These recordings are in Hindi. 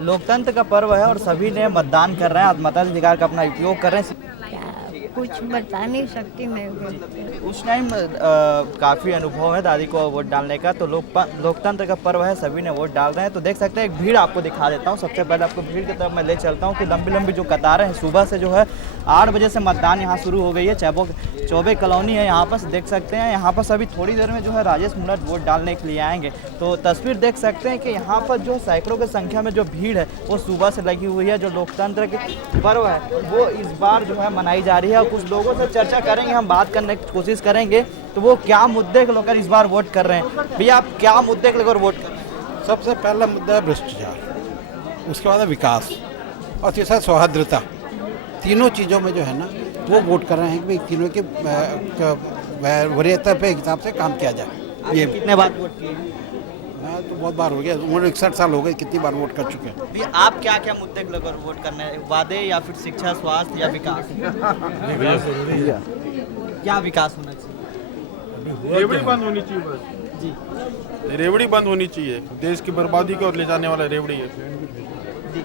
लोकतंत्र का पर्व है और सभी ने मतदान कर रहे हैं, मताधिकार का अपना उपयोग कर रहे हैं। कुछ बता नहीं सकती मैं भी। उस टाइम काफ़ी अनुभव है दादी को वोट डालने का, तो लोकतंत्र का पर्व है, सभी ने वोट डाल रहे हैं। तो देख सकते हैं, एक भीड़ आपको दिखा देता हूँ। सबसे पहले आपको भीड़ की तरफ मैं ले चलता हूँ कि लंबी लंबी जो कतारें हैं, सुबह से जो है 8 बजे से मतदान यहाँ शुरू हो गई है। चौबे कॉलोनी है यहाँ पर, देख सकते हैं। यहाँ पर सभी थोड़ी देर में जो है राजेश मुनट वोट डालने के लिए आएंगे। तो तस्वीर देख सकते हैं कि यहाँ पर जो सैकड़ों की संख्या में जो भीड़ है वो सुबह से लगी हुई है। जो लोकतंत्र के पर्व है वो इस बार जो है मनाई जा रही है। और कुछ लोगों से चर्चा करेंगे, हम बात करने की कोशिश करेंगे तो वो क्या मुद्दे को लेकर इस बार वोट कर रहे हैं। भैया, आप क्या मुद्दे को लेकर वोट कर रहे हैं? सबसे पहला मुद्दा है भ्रष्टाचार, उसके बाद है विकास और तीसरा सौहार्दता। तीनों चीज़ों में जो है ना वो वोट कर रहे हैं कि तीनों के वरीयता पे हिसाब से काम किया जाए। ये कितने बार वोट किए? मैं तो बहुत बार हो गया, उम्र 61 साल हो गए, कितनी बार वोट कर चुके हैं। भैया, आप क्या क्या मुद्दे को लेकर वोट करने हैं? वादे या फिर शिक्षा, स्वास्थ्य या विकास? क्या विकास होना चाहिए? रेवड़ी बंद होनी चाहिए बस जी रेवड़ी बंद होनी चाहिए। देश की बर्बादी की ओर ले जाने वाला रेवड़ी है। जी।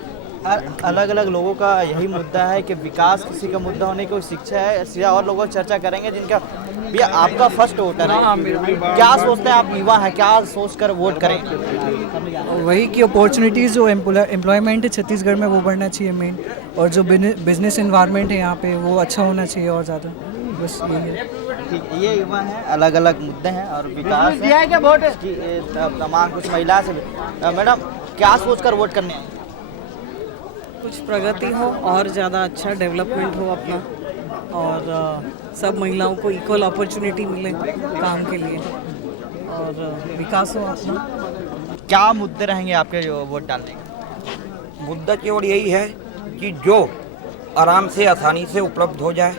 अलग अलग लोगों का यही मुद्दा है कि विकास किसी का मुद्दा होने को, शिक्षा है, ऐसे और लोगों से चर्चा करेंगे जिनका। भैया, आपका फर्स्ट वोटर है, क्या सोचते हैं आप? युवा है, क्या सोचकर वोट करेंगे? वही कि अपॉर्चुनिटीज़ जो एम्प्लॉयमेंट है छत्तीसगढ़ में वो बढ़ना चाहिए मेन, और जो बिजनेस इन्वायरमेंट है यहाँ पे वो अच्छा होना चाहिए और ज़्यादा, बस यही है। ठीक, ये युवा हैं, अलग अलग मुद्दे हैं और विकास है। तमाम कुछ महिला से मैडम, क्या सोचकर वोट करने आए? कुछ प्रगति हो और ज़्यादा अच्छा डेवलपमेंट हो अपना, और सब महिलाओं को इक्वल अपॉर्चुनिटी मिले काम के लिए, और विकास हो अपना। क्या मुद्दे रहेंगे आपके जो वोट डालने के? मुद्दा केवल यही है कि जो आराम से आसानी से उपलब्ध हो जाए,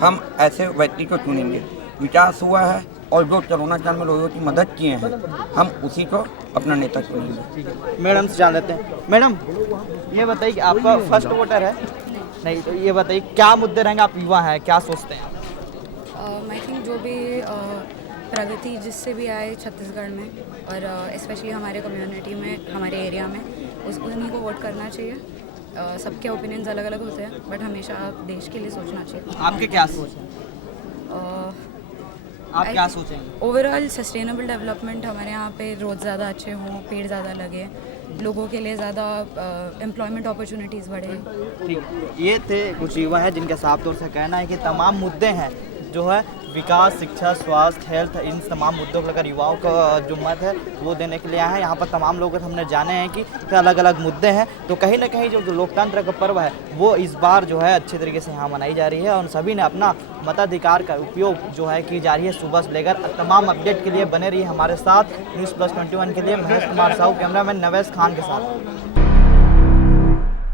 हम ऐसे व्यक्ति को चुनेंगे। विकास हुआ है और जो कोरोना काल में लोगों की मदद किए हैं, हम उसी को अपना नेता चुनेंगे। मैडम से जान लेते हैं। मैडम, ये बताइए कि आपका फर्स्ट वोटर है? नहीं, तो ये बताइए क्या मुद्दे रहेंगे? आप युवा हैं, क्या सोचते हैं? आई थिंक जो भी प्रगति जिससे भी आए छत्तीसगढ़ में, और स्पेशली हमारे कम्युनिटी में, हमारे एरिया में, उन्हीं को वोट करना चाहिए। सबके ओपिनियंस अलग अलग होते हैं, बट हमेशा देश के लिए सोचना चाहिए। आपके क्या सोच है? आप क्या सोचेंगे? ओवरऑल सस्टेनेबल डेवलपमेंट, हमारे यहाँ पे रोड ज़्यादा अच्छे हों, पेड़ ज़्यादा लगे, लोगों के लिए ज़्यादा एम्प्लॉयमेंट अपॉर्चुनिटीज़ बढ़े। ठीक, ये थे कुछ युवा हैं जिनका साफ तौर से कहना है कि तमाम मुद्दे हैं जो है विकास, शिक्षा, स्वास्थ्य, हेल्थ, इन तमाम मुद्दों को लेकर युवाओं का जो मत है वो देने के लिए आए हैं। यहाँ पर तमाम लोगों को हमने जाने हैं कि अलग अलग मुद्दे हैं। तो कहीं ना कहीं जो लोकतंत्र का पर्व है वो इस बार जो है अच्छे तरीके से यहाँ मनाई जा रही है और सभी ने अपना मताधिकार का उपयोग जो है की जा रही है सुबह से लेकर। तमाम अपडेट के लिए बने रहिए हमारे साथ। न्यूज़ प्लस 21 के लिए महेश कुमार साहू, कैमरामैन नवेश खान के साथ।